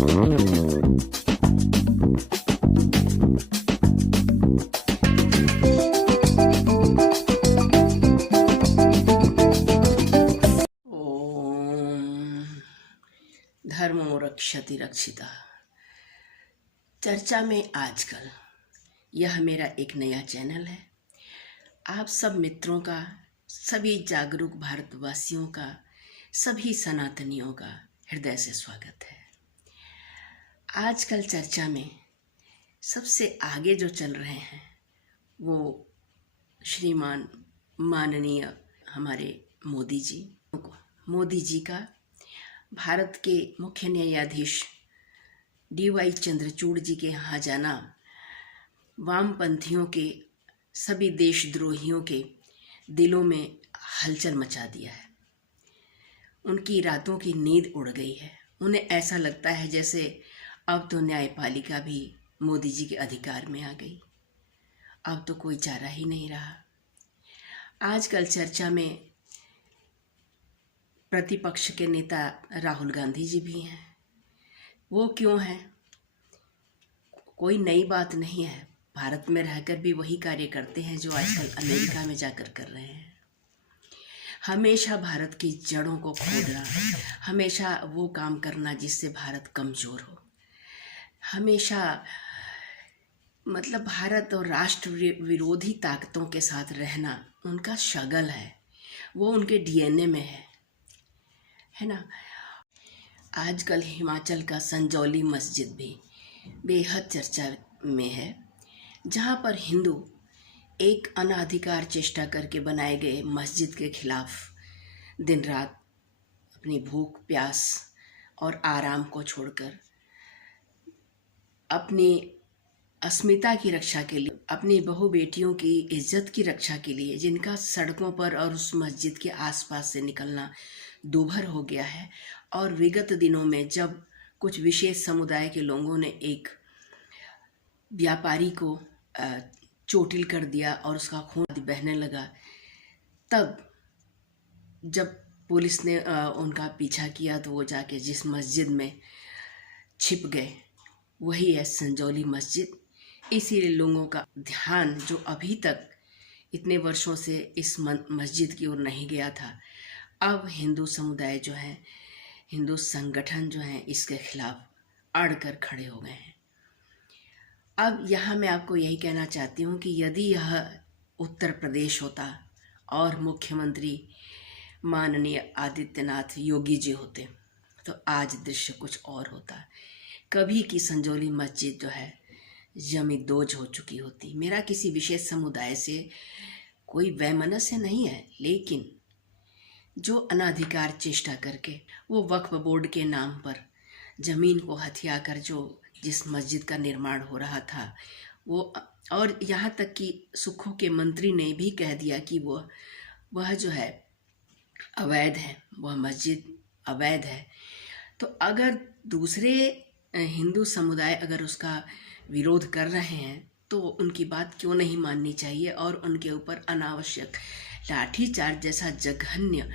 ओम धर्मो रक्षति रक्षिता। चर्चा में आजकल यह मेरा एक नया चैनल है। आप सब मित्रों का, सभी जागरूक भारतवासियों का, सभी सनातनियों का हृदय से स्वागत है। आजकल चर्चा में सबसे आगे जो चल रहे हैं वो श्रीमान माननीय हमारे मोदी जी का भारत के मुख्य न्यायाधीश DY चंद्रचूड़ जी के यहाँ जाना वामपंथियों के, सभी देशद्रोहियों के दिलों में हलचल मचा दिया है। उनकी रातों की नींद उड़ गई है। उन्हें ऐसा लगता है जैसे अब तो न्यायपालिका भी मोदी जी के अधिकार में आ गई, अब तो कोई चारा ही नहीं रहा। आजकल चर्चा में प्रतिपक्ष के नेता राहुल गांधी जी भी हैं। वो क्यों हैं? कोई नई बात नहीं है। भारत में रहकर भी वही कार्य करते हैं जो आजकल अमेरिका में जाकर कर रहे हैं। हमेशा भारत की जड़ों को खोदना, हमेशा वो काम करना जिससे भारत कमज़ोर हो, हमेशा मतलब भारत और राष्ट्र विरोधी ताकतों के साथ रहना उनका शगल है, वो उनके DNA में है ना। आजकल हिमाचल का संजौली मस्जिद भी बेहद चर्चा में है, जहाँ पर हिंदू एक अनाधिकार चेष्टा करके बनाए गए मस्जिद के खिलाफ दिन रात अपनी भूख प्यास और आराम को छोड़कर अपनी अस्मिता की रक्षा के लिए, अपनी बहू बेटियों की इज्जत की रक्षा के लिए, जिनका सड़कों पर और उस मस्जिद के आसपास से निकलना दूभर हो गया है। और विगत दिनों में जब कुछ विशेष समुदाय के लोगों ने एक व्यापारी को चोटिल कर दिया और उसका खून बहने लगा, तब जब पुलिस ने उनका पीछा किया तो वो जाके जिस मस्जिद में छिप गए वही है संजौली मस्जिद। इसीलिए लोगों का ध्यान जो अभी तक इतने वर्षों से इस मस्जिद की ओर नहीं गया था, अब हिंदू समुदाय जो है, हिंदू संगठन जो है, इसके खिलाफ अड़कर खड़े हो गए हैं। अब यहाँ मैं आपको यही कहना चाहती हूँ कि यदि यह उत्तर प्रदेश होता और मुख्यमंत्री माननीय आदित्यनाथ योगी जी होते तो आज दृश्य कुछ और होता। कभी की संजौली मस्जिद जो है जमी दोज हो चुकी होती। मेरा किसी विशेष समुदाय से कोई वैमनस्य नहीं है, लेकिन जो अनाधिकार चेष्टा करके वो वक्फ बोर्ड के नाम पर ज़मीन को हथिया कर जिस मस्जिद का निर्माण हो रहा था वो, और यहाँ तक कि सुखों के मंत्री ने भी कह दिया कि वह जो है अवैध है, वह मस्जिद अवैध है। तो अगर दूसरे हिंदू समुदाय अगर उसका विरोध कर रहे हैं तो उनकी बात क्यों नहीं माननी चाहिए और उनके ऊपर अनावश्यक लाठीचार्ज जैसा जघन्य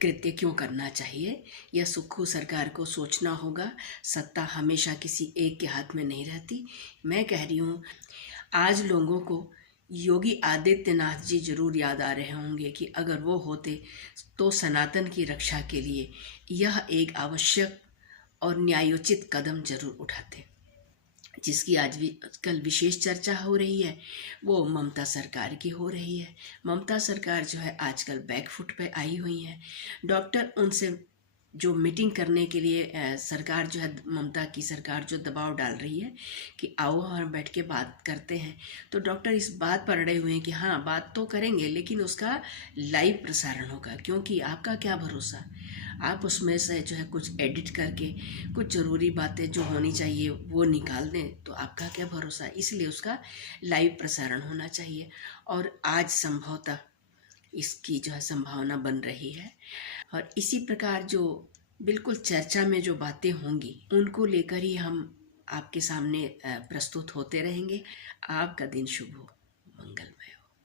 कृत्य क्यों करना चाहिए? यह सुक्खू सरकार को सोचना होगा। सत्ता हमेशा किसी एक के हाथ में नहीं रहती। मैं कह रही हूँ, आज लोगों को योगी आदित्यनाथ जी जरूर याद आ रहे होंगे कि अगर वो होते तो सनातन की रक्षा के लिए यह एक आवश्यक और न्यायोचित कदम जरूर उठाते। जिसकी आज भी कल विशेष चर्चा हो रही है वो ममता सरकार की हो रही है। ममता सरकार जो है आजकल बैकफुट पे आई हुई है। डॉक्टर उनसे जो मीटिंग करने के लिए सरकार जो है, ममता की सरकार जो दबाव डाल रही है कि आओ हम बैठ के बात करते हैं, तो डॉक्टर इस बात पर अड़े हुए हैं कि हाँ बात तो करेंगे लेकिन उसका लाइव प्रसारण होगा। क्योंकि आपका क्या भरोसा, आप उसमें से जो है कुछ एडिट करके कुछ ज़रूरी बातें जो होनी चाहिए वो निकाल दें, तो आपका क्या भरोसा। इसलिए उसका लाइव प्रसारण होना चाहिए और आज संभवतः इसकी जो है संभावना बन रही है। और इसी प्रकार जो बिल्कुल चर्चा में जो बातें होंगी उनको लेकर ही हम आपके सामने प्रस्तुत होते रहेंगे। आपका दिन शुभ हो, मंगलमय।